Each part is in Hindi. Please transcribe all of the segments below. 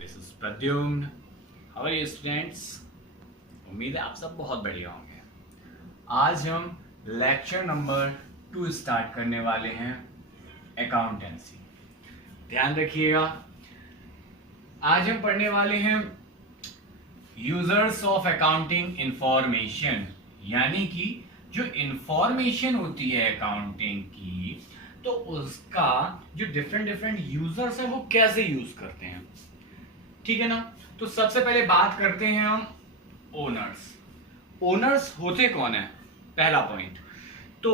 This is Pradyumna. How are you students? उम्मीद है आप सब बहुत बढ़िया होंगे। आज हम लेक्चर नंबर 2 स्टार्ट करने वाले हैं, अकाउंटेंसी। ध्यान रखिएगा, आज हम पढ़ने वाले हैं यूजर्स ऑफ अकाउंटिंग इंफॉर्मेशन, यानी कि जो इंफॉर्मेशन होती है अकाउंटिंग की, तो उसका जो डिफरेंट यूजर्स है वो कैसे यूज करते हैं। ठीक है ना? तो सबसे पहले बात करते हैं हम ओनर्स। ओनर्स होते कौन है? पहला पॉइंट, तो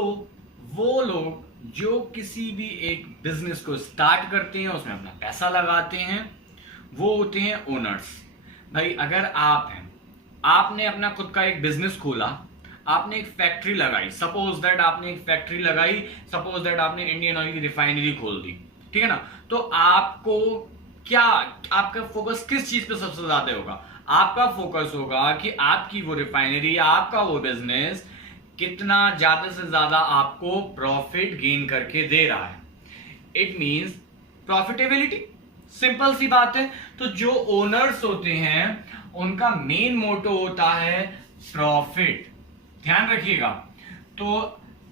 वो लोग जो किसी भी एक बिजनेस को स्टार्ट करते हैं, उसमें अपना पैसा लगाते हैं, वो होते हैं ओनर्स। भाई अगर आप हैं, आपने अपना खुद का एक बिजनेस खोला, आपने एक फैक्ट्री लगाई, सपोज दैट आपने एक फैक्ट्री लगाई, सपोज दैट आपने इंडियन ऑयल की रिफाइनरी खोल दी, ठीक है ना? तो आपको क्या, आपका फोकस किस चीज पे सबसे ज्यादा होगा? आपका फोकस होगा कि आपकी वो रिफाइनरी, आपका वो बिजनेस कितना ज्यादा से ज्यादा आपको प्रॉफिट गेन करके दे रहा है। It means profitability. सिंपल सी बात है। तो जो ओनर्स होते हैं उनका मेन मोटो होता है प्रॉफिट। ध्यान रखिएगा। तो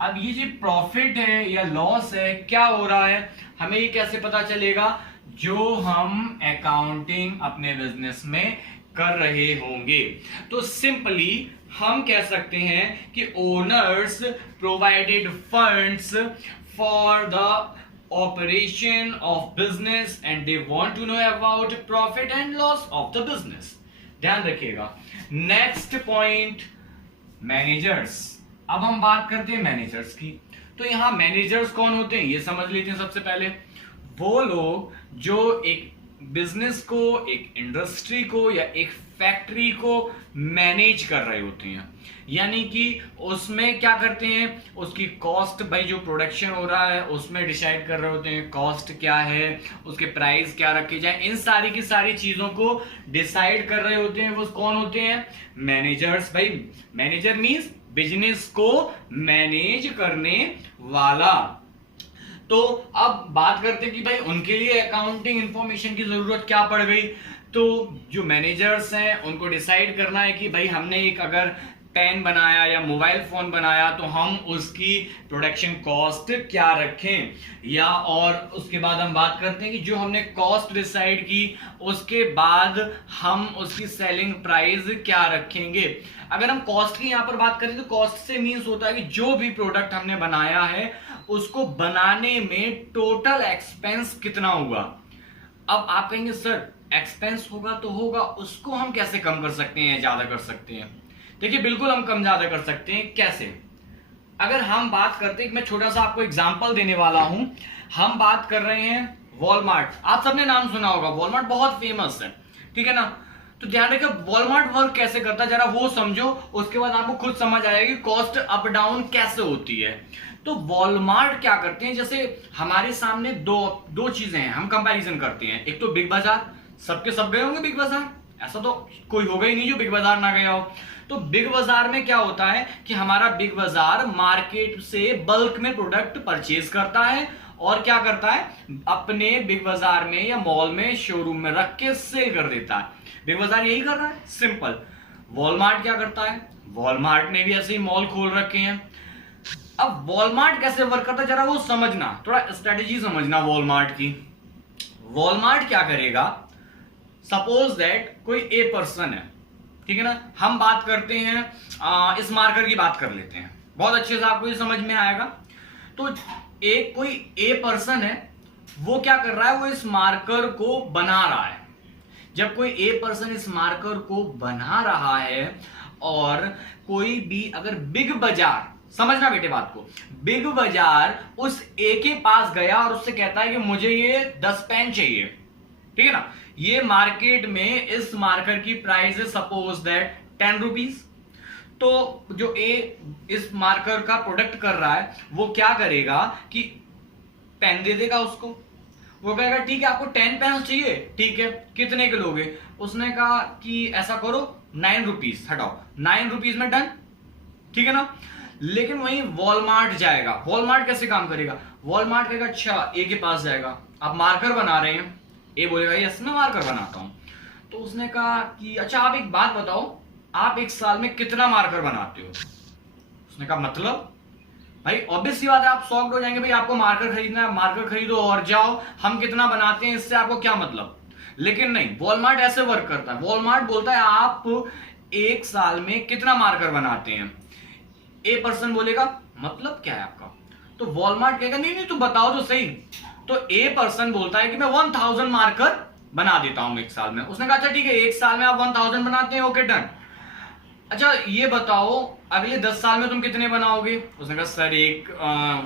अब ये जो प्रॉफिट है या लॉस है, क्या हो रहा है, हमें ये कैसे पता चलेगा? जो हम अकाउंटिंग अपने बिजनेस में कर रहे होंगे। तो सिंपली हम कह सकते हैं कि owners provided funds for the operation of business and they want to know about profit and loss of the business। ध्यान रखिएगा। Next point, managers. अब हम बात करते हैं मैनेजर्स की। तो यहां मैनेजर्स कौन होते हैं ये समझ लेते हैं। सबसे पहले वो लोग जो एक बिजनेस को, एक इंडस्ट्री को या एक फैक्ट्री को मैनेज कर रहे होते हैं, यानी कि उसमें क्या करते हैं, उसकी कॉस्ट, भाई जो प्रोडक्शन हो रहा है उसमें डिसाइड कर रहे होते हैं कॉस्ट क्या है, उसके प्राइस क्या रखे जाए, इन सारी की सारी चीजों को डिसाइड कर रहे होते हैं। वो कौन होते हैं? मैनेजर्स। भाई मैनेजर मींस बिजनेस को मैनेज करने वाला। तो अब बात करते हैं कि भाई उनके लिए अकाउंटिंग इंफॉर्मेशन की जरूरत क्या पड़ गई। तो जो मैनेजर्स हैं उनको डिसाइड करना है कि भाई हमने एक अगर पेन बनाया या मोबाइल फोन बनाया तो हम उसकी प्रोडक्शन कॉस्ट क्या रखें, या और उसके बाद हम बात करते हैं कि जो हमने कॉस्ट डिसाइड की उसके बाद हम उसकी सेलिंग प्राइस क्या रखेंगे। अगर हम कॉस्ट की यहां पर बात करें तो कॉस्ट से मींस होता है कि जो भी प्रोडक्ट हमने बनाया है उसको बनाने में टोटल एक्सपेंस कितना हुआ। अब आप कहेंगे सर एक्सपेंस होगा तो होगा, उसको हम कैसे कम कर सकते हैं, ज्यादा कर सकते हैं? देखिए बिल्कुल हम कम ज्यादा कर सकते हैं। कैसे? अगर हम बात करते हैं, मैं छोटा सा आपको एग्जांपल देने वाला हूं। हम बात कर रहे हैं वॉलमार्ट। आप सबने नाम सुना होगा, वॉलमार्ट बहुत फेमस है, ठीक है ना? तो ध्यान रखिए वॉलमार्ट वर्क कैसे करता है जरा वो समझो, उसके बाद आपको खुद समझ आएगा कि कॉस्ट अप डाउन कैसे होती है। तो वॉलमार्ट क्या करते हैं, जैसे हमारे सामने दो चीजें हैं, हम कंपैरिजन करते हैं। एक तो बिग बाजार, सबके सब गए होंगे बिग बाजार, ऐसा तो कोई होगा ही नहीं जो बिग बाजार ना गया हो। तो बिग बाजार में क्या होता है कि हमारा बिग बाजार मार्केट से बल्क में प्रोडक्ट परचेज करता है और क्या करता है, अपने बिग बाजार में या मॉल में, शोरूम में रख के सेल कर देता है। बिग बाजार यही कर रहा है, सिंपल। वॉलमार्ट क्या करता है? वॉलमार्ट ने भी ऐसे ही मॉल खोल रखे हैं। अब वॉलमार्ट कैसे वर्क करता है जरा वो समझना, थोड़ा स्ट्रेटेजी समझना वॉलमार्ट की। वॉलमार्ट क्या करेगा, सपोज दैट कोई ए पर्सन है, ठीक है ना? हम बात करते हैं इस मार्कर की बात कर लेते हैं, बहुत अच्छे से आपको ये समझ में आएगा। तो एक कोई ए पर्सन है, वो क्या कर रहा है, वो इस मार्कर को बना रहा है। जब कोई ए पर्सन इस मार्कर को बना रहा है और कोई भी अगर बिग बाजार, समझना बेटे बात को, बिग बाजार उस ए के पास गया और उससे कहता है कि मुझे ये 10 पेन चाहिए, ठीक है ना? ये मार्केट में इस मार्कर की प्राइस है सपोज दैट 10 रुपीज। तो जो ए इस मार्कर का प्रोडक्ट कर रहा है वो क्या करेगा कि पेन दे देगा उसको। वो कहेगा ठीक है आपको 10 पेन चाहिए, ठीक है कितने के लोगे? उसने कहा कि ऐसा करो 9 रुपीज, हटाओ 9 रुपीज में डन, ठीक है ना? लेकिन वहीं वॉलमार्ट जाएगा। वॉलमार्ट कैसे काम करेगा? वॉलमार्ट कहेगा अच्छा, ए के पास जाएगा, आप मार्कर बना रहे हैं, ए बोलेगा यस मैं मार्कर बनाता हूं। तो उसने कहा कि अच्छा आप एक बात बताओ, आप एक साल में कितना मार्कर बनाते हो? उसने कहा मतलब? भाई ऑब्वियस सी बात है, आप शॉक्ड हो जाएंगे, भाई आपको मार्कर खरीदना है, मार्कर खरीदो और जाओ, हम कितना बनाते हैं इससे आपको क्या मतलब? लेकिन नहीं, वॉलमार्ट ऐसे वर्क करता है। वॉलमार्ट बोलता है आप एक साल में कितना मार्कर बनाते हैं? ए पर्सन बोलेगा मतलब क्या है आपका? तो वॉलमार्ट कहेगा नहीं नहीं, तू बताओ तो सही। तो ए पर्सन बोलता है कि मैं 1000 मार्कर बना देता हूं एक साल में। उसने कहा अच्छा ठीक है, एक साल में आप 1000 बनाते हैं, ओके डन। अच्छा ये बताओ अगले 10 साल में तुम कितने बनाओगे? उसने कहा सर एक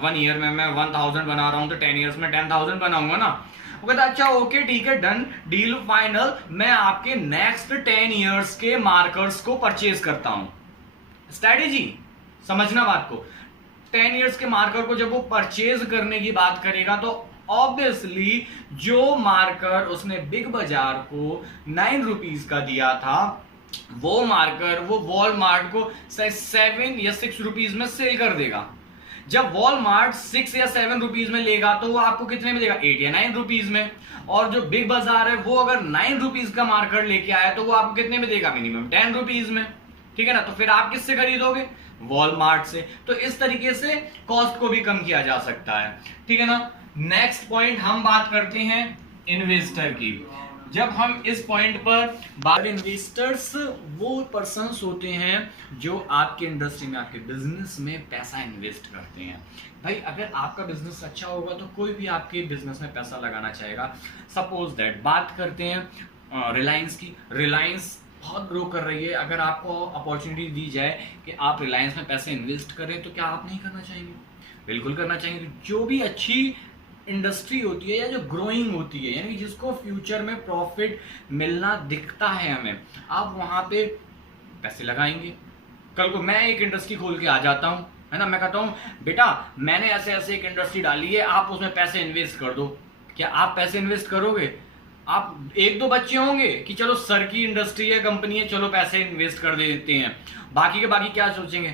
1 ईयर में मैं 1000 बना रहा हूं, तो 10 ईयर्स में 10,000 बनाऊंगा ना। वो कहता अच्छा ओके ठीक है डन, डील फाइनल, मैं आपके नेक्स्ट 10 ईयर्स के मार्कर्स को परचेज करता हूं। स्ट्रेटेजी समझना बात को। 10 ईयर्स के मार्कर को जब वो परचेज करने की बात करेगा तो ऑब्वियसली जो मार्कर उसने बिग बाजार को 9 रुपीज का दिया था, वो मार्कर वो वॉलमार्ट को 7 या 6 रुपीज में सेल कर देगा। जब वॉलमार्ट 6 या 7 रुपीज में लेगा तो वो आपको कितने में देगा? 8 या 9 रुपीज में। और जो बिग बाजार है वो अगर 9 रुपीज का मार्कर लेके आया तो वो आपको कितने में देगा? मिनिमम 10 रुपीज में। ठीक है ना? तो फिर आप किससे खरीदोगे? वॉलमार्ट से। तो इस तरीके से कॉस्ट को भी कम किया जा सकता है। ठीक है ना? नेक्स्ट पॉइंट हम बात करते हैं इन्वेस्टर की। जब हम इस पॉइंट पर बात, इन्वेस्टर्स वो पर्संस होते हैं जो आपके इंडस्ट्री में, आपके बिजनेस में पैसा इन्वेस्ट करते हैं। भाई अगर आपका बिजनेस अच्छा होगा तो कोई भी आपके बिजनेस में पैसा लगाना चाहेगा। सपोज दैट बात करते हैं रिलायंस की। रिलायंस बहुत ग्रो कर रही है। अगर आपको अपॉर्चुनिटी दी जाए कि आप रिलायंस में पैसे इन्वेस्ट करें तो क्या आप नहीं करना चाहेंगे? बिल्कुल करना चाहेंगे। जो भी अच्छी इंडस्ट्री होती है या जो ग्रोइंग होती है, यानी जिसको फ्यूचर में प्रॉफिट मिलना दिखता है हमें, आप वहां पे पैसे लगाएंगे। कल को मैं एक इंडस्ट्री खोल के आ जाता हूं, है ना, मैं कहता हूं बेटा मैंने ऐसे ऐसे एक इंडस्ट्री डाली है, आप उसमें पैसे इन्वेस्ट कर दो। क्या आप पैसे इन्वेस्ट करोगे? आप एक दो बच्चे होंगे कि चलो सर की इंडस्ट्री है, कंपनी है, चलो पैसे इन्वेस्ट कर देते हैं। बाकी के बाकी क्या सोचेंगे?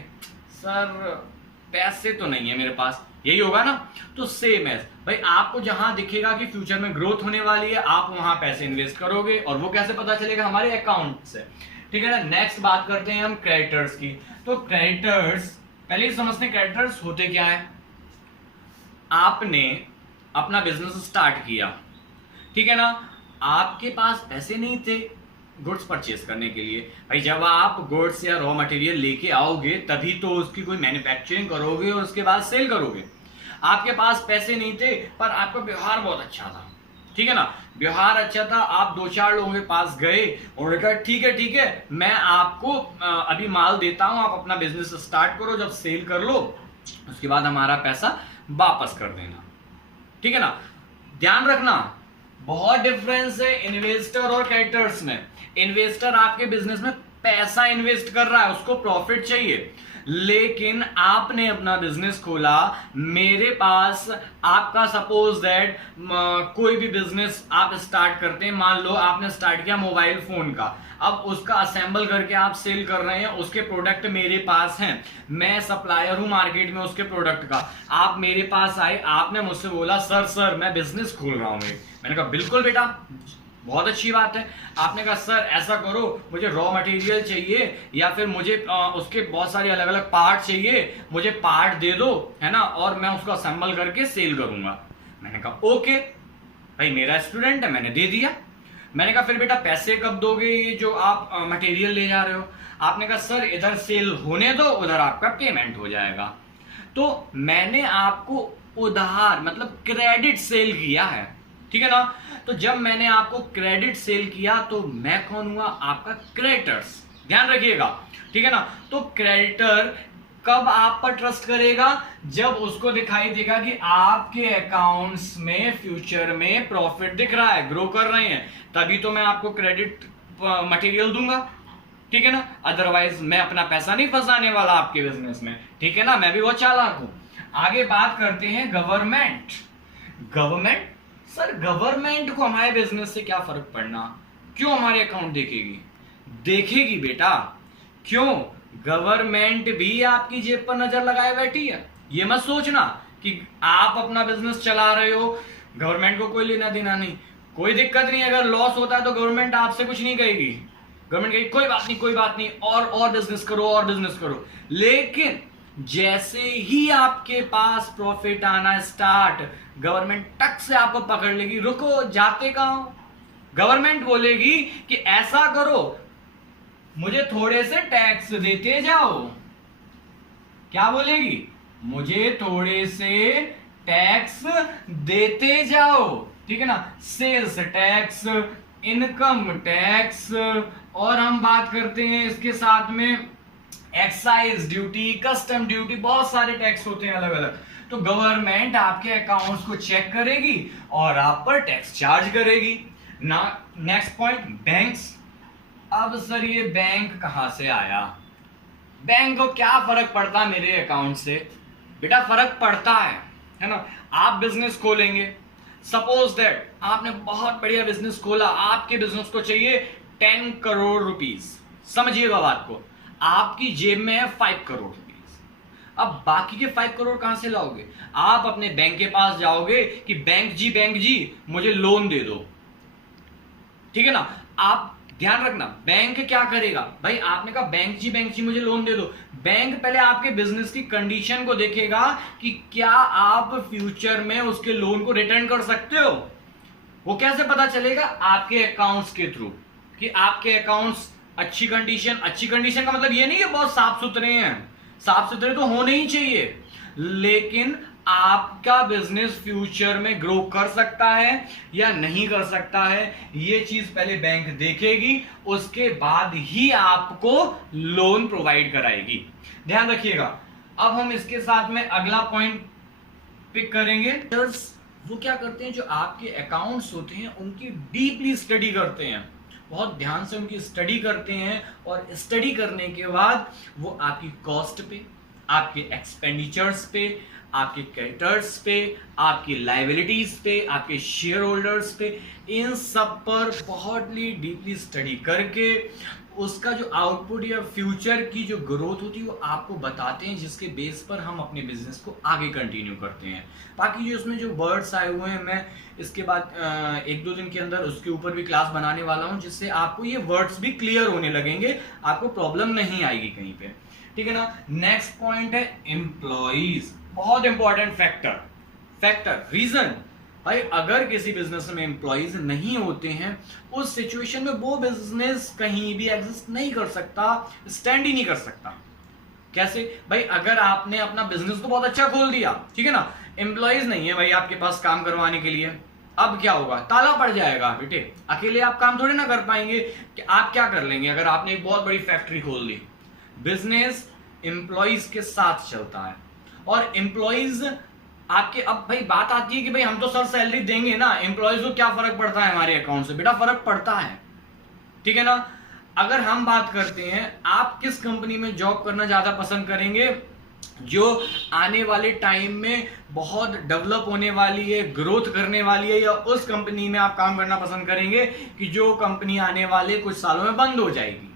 सर पैसे तो नहीं है मेरे पास, यही होगा ना। तो सेम है भाई, आपको जहां दिखेगा कि फ्यूचर में ग्रोथ होने वाली है, आप वहां पैसे इन्वेस्ट करोगे। और वो कैसे पता चलेगा? हमारे अकाउंट से। ठीक है ना? नेक्स्ट बात करते हैं हम क्रेडिटर्स की। तो क्रेडिटर्स, पहले समझते हैं क्रेडिटर्स होते क्या है। आपने अपना बिजनेस स्टार्ट किया, ठीक है ना, आपके पास पैसे नहीं थे गुड्स परचेज करने के लिए। भाई जब आप गुड्स या रॉ मटेरियल लेके आओगे तभी तो उसकी कोई मैन्युफैक्चरिंग करोगे और उसके बाद सेल करोगे। आपके पास पैसे नहीं थे पर आपका व्यवहार बहुत अच्छा था, ठीक है ना, व्यवहार अच्छा था, आप 2-4 लोगों के पास गए और कहा ठीक है मैं आपको अभी माल देता हूं, आप अपना बिजनेस स्टार्ट करो, जब सेल कर लो उसके बाद हमारा पैसा वापस कर देना। ठीक है ना? ध्यान रखना बहुत डिफरेंस है इन्वेस्टर और क्रेडिटर्स में। इन्वेस्टर आपके बिजनेस में पैसा इन्वेस्ट कर रहा है, उसको प्रॉफिट चाहिए। लेकिन आपने अपना बिजनेस खोला, मेरे पास आपका सपोज दैट कोई भी बिजनेस आप स्टार्ट करते हैं, मान लो आपने स्टार्ट किया मोबाइल फोन का, अब उसका असेंबल करके आप सेल कर रहे हैं, उसके प्रोडक्ट मेरे पास हैं, मैं सप्लायर हूं मार्केट में उसके प्रोडक्ट का। आप मेरे पास आए, आपने मुझसे बोला सर मैं बिजनेस खोल रहा हूं। मैंने कहा बिल्कुल बेटा बहुत अच्छी बात है। आपने कहा सर ऐसा करो, मुझे रॉ मटेरियल चाहिए या फिर मुझे उसके बहुत सारे अलग अलग पार्ट चाहिए, मुझे पार्ट दे दो, है ना, और मैं उसको असेंबल करके सेल करूंगा। मैंने कहा ओके भाई, मेरा स्टूडेंट है, मैंने दे दिया। मैंने कहा फिर बेटा पैसे कब दोगे ये जो आप मटेरियल ले जा रहे हो? आपने कहा सर इधर सेल होने दो, उधर आपका पेमेंट हो जाएगा। तो मैंने आपको उधार मतलब क्रेडिट सेल किया है, ठीक है ना। तो जब मैंने आपको क्रेडिट सेल किया तो मैं कौन हुआ? आपका क्रेडिटर्स। ध्यान रखिएगा, ठीक है ना। तो क्रेडिटर कब आप पर ट्रस्ट करेगा? जब उसको दिखाई देगा कि आपके अकाउंट्स में फ्यूचर में प्रॉफिट दिख रहा है, ग्रो कर रहे हैं, तभी तो मैं आपको क्रेडिट मटेरियल दूंगा, ठीक है ना। अदरवाइज मैं अपना पैसा नहीं फंसाने वाला आपके बिजनेस में, ठीक है ना, मैं भी बहुत चालाक हूं। आगे बात करते हैं गवर्नमेंट। गवर्नमेंट, सर गवर्नमेंट को हमारे बिजनेस से क्या फर्क पड़ना? क्यों हमारे अकाउंट देखेगी? देखेगी बेटा। क्यों? गवर्नमेंट भी आपकी जेब पर नजर लगाए बैठी है। ये मत सोचना कि आप अपना बिजनेस चला रहे हो, गवर्नमेंट को कोई लेना देना नहीं। कोई दिक्कत नहीं, अगर लॉस होता है तो गवर्नमेंट आपसे कुछ नहीं कहेगी, गवर्नमेंट कहेगी कोई बात नहीं, कोई बात नहीं, और बिजनेस करो, और बिजनेस करो। लेकिन जैसे ही आपके पास प्रॉफिट आना स्टार्ट, गवर्नमेंट टक से आपको पकड़ लेगी, रुको जाते कहां हो। गवर्नमेंट बोलेगी कि ऐसा करो, मुझे थोड़े से टैक्स देते जाओ। क्या बोलेगी? मुझे थोड़े से टैक्स देते जाओ, ठीक है ना। सेल्स टैक्स, इनकम टैक्स, और हम बात करते हैं इसके साथ में एक्साइज ड्यूटी, कस्टम ड्यूटी, बहुत सारे टैक्स होते हैं अलग अलग। तो गवर्नमेंट आपके अकाउंट्स को चेक करेगी और आप पर टैक्स चार्ज करेगी ना। Next point, banks. अब सर ये बैंक कहां से आया? बैंक को क्या फर्क पड़ता मेरे अकाउंट से? बेटा फर्क पड़ता है ना। आप बिजनेस खोलेंगे, सपोज दैट आपने बहुत बढ़िया बिजनेस खोला, आपके बिजनेस को चाहिए 10 करोड़ रुपीस, समझिएगा बात को, आपकी जेब में है 5 करोड़ रुपीस। अब बाकी के 5 करोड़ कहां से लाओगे? आप अपने बैंक के पास जाओगे कि बैंक जी मुझे लोन दे दो, ठीक है ना। आप ध्यान रखना, बैंक क्या करेगा भाई, आपने कहा बैंक जी मुझे लोन दे दो, बैंक पहले आपके बिजनेस की कंडीशन को देखेगा कि क्या आप फ्यूचर में उसके लोन को रिटर्न कर सकते हो। वो कैसे पता चलेगा? आपके अकाउंट्स के थ्रू, कि आपके अकाउंट्स अच्छी कंडीशन का मतलब ये नहीं कि बहुत साफ सुथरे हैं, साफ सुथरे तो होने ही चाहिए, लेकिन आपका बिजनेस फ्यूचर में ग्रो कर सकता है या नहीं कर सकता है, ये चीज पहले बैंक देखेगी, उसके बाद ही आपको लोन प्रोवाइड कराएगी। ध्यान रखिएगा। अब हम इसके साथ में अगला पॉइंट पिक करेंगे। वो क्या करते हैं, जो आपके अकाउंट्स होते हैं उनकी डीपली स्टडी करते हैं, बहुत ध्यान से उनकी स्टडी करते हैं, और स्टडी करने के बाद वो आपकी कॉस्ट पे, आपके एक्सपेंडिचर्स पे, आपके क्रेडिटर्स पे, आपकी लायबिलिटीज पे, आपके शेयर होल्डर्स पे, इन सब पर बहुत डीपली स्टडी करके उसका जो आउटपुट या फ्यूचर की जो ग्रोथ होती है वो आपको बताते हैं, जिसके बेस पर हम अपने बिजनेस को आगे कंटिन्यू करते हैं। बाकी जो उसमें जो वर्ड्स आए हुए हैं, मैं इसके बाद 1-2 दिन के अंदर उसके ऊपर भी क्लास बनाने वाला हूं, जिससे आपको ये वर्ड्स भी क्लियर होने लगेंगे, आपको प्रॉब्लम नहीं आएगी कहीं पे, ठीक है ना। नेक्स्ट पॉइंट है एम्प्लॉइज, बहुत इंपॉर्टेंट फैक्टर रीजन। भाई अगर किसी बिजनेस में एम्प्लॉइज नहीं होते हैं, उस सिचुएशन में वो बिजनेस कहीं भी एग्जिस्ट नहीं कर सकता, स्टैंड ही नहीं कर सकता। कैसे भाई? अगर आपने अपना बिजनेस तो बहुत अच्छा खोल दिया, ठीक है ना, एम्प्लॉइज नहीं है भाई आपके पास काम करवाने के लिए, अब क्या होगा? ताला पड़ जाएगा बेटे, अकेले आप काम थोड़ी ना कर पाएंगे। कि आप क्या कर लेंगे अगर आपने एक बहुत बड़ी फैक्ट्री खोल ली? बिजनेस एम्प्लॉइज के साथ चलता है, और एम्प्लॉइज आपके, अब भाई बात आती है कि भाई हम तो सर सैलरी देंगे ना, एम्प्लॉइज को क्या फर्क पड़ता है हमारे अकाउंट से? बेटा फर्क पड़ता है, ठीक है ना। अगर हम बात करते हैं, आप किस कंपनी में जॉब करना ज्यादा पसंद करेंगे? जो आने वाले टाइम में बहुत डेवलप होने वाली है, ग्रोथ करने वाली है, या उस कंपनी में आप काम करना पसंद करेंगे कि जो कंपनी आने वाले कुछ सालों में बंद हो जाएगी?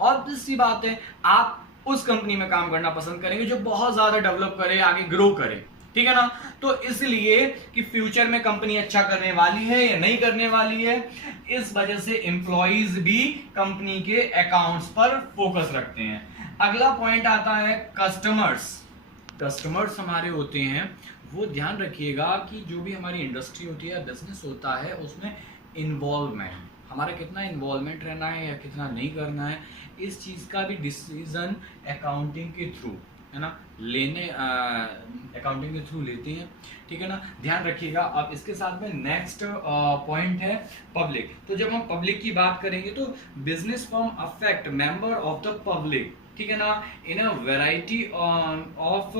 ऑब्वियस सी बात है, आप उस कंपनी में काम करना पसंद करेंगे जो बहुत ज्यादा डेवलप करे, आगे ग्रो करे, ठीक है ना। तो इसलिए कि फ्यूचर में कंपनी अच्छा करने वाली है या नहीं करने वाली है, इस वजह से एम्प्लॉइज भी कंपनी के अकाउंट्स पर फोकस रखते हैं। अगला पॉइंट आता है कस्टमर्स हमारे होते हैं, वो ध्यान रखिएगा कि जो भी हमारी इंडस्ट्री होती है, बिजनेस होता है, उसमें इन्वॉल्वमेंट, हमारा कितना इन्वॉल्वमेंट रहना है या कितना नहीं करना है, इस चीज का भी डिसीजन अकाउंटिंग के थ्रू, है ना, अकाउंटिंग के थ्रू लेते हैं, ठीक है ना। ध्यान रखिएगा। अब इसके साथ में नेक्स्ट पॉइंट है पब्लिक। तो जब हम पब्लिक की बात करेंगे तो business firm affect member of the public, ठीक है ना, in a variety of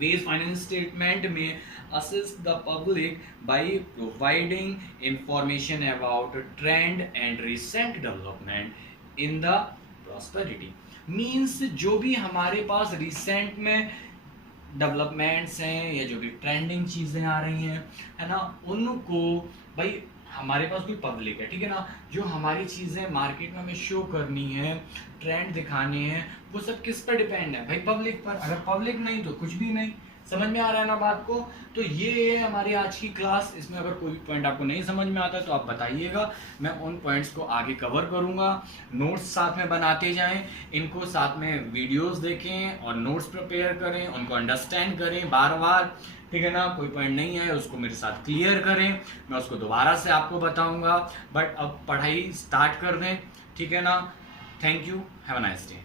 ways. Finance statement में assist the public by providing information about trend and recent development in the prosperity। Means जो भी हमारे पास रिसेंट में डेवलपमेंट्स हैं या जो भी ट्रेंडिंग चीज़ें आ रही हैं, है ना, उनको भाई हमारे पास कोई पब्लिक है, ठीक है ना, जो हमारी चीज़ें मार्केट में हमें शो करनी है, ट्रेंड दिखाने हैं, वो सब किस पर डिपेंड है भाई? पब्लिक पर। अगर पब्लिक नहीं तो कुछ भी नहीं। समझ में आ रहा है ना बात को? तो ये है हमारी आज की क्लास। इसमें अगर कोई पॉइंट आपको नहीं समझ में आता है तो आप बताइएगा, मैं उन पॉइंट्स को आगे कवर करूंगा। नोट्स साथ में बनाते जाएं, इनको साथ में वीडियोस देखें और नोट्स प्रिपेयर करें, उनको अंडरस्टैंड करें बार बार, ठीक है ना। कोई पॉइंट नहीं है उसको मेरे साथ क्लियर करें, मैं उसको दोबारा से आपको बताऊंगा। बट अब पढ़ाई स्टार्ट कर दें, ठीक है ना। Thank you, have a nice day.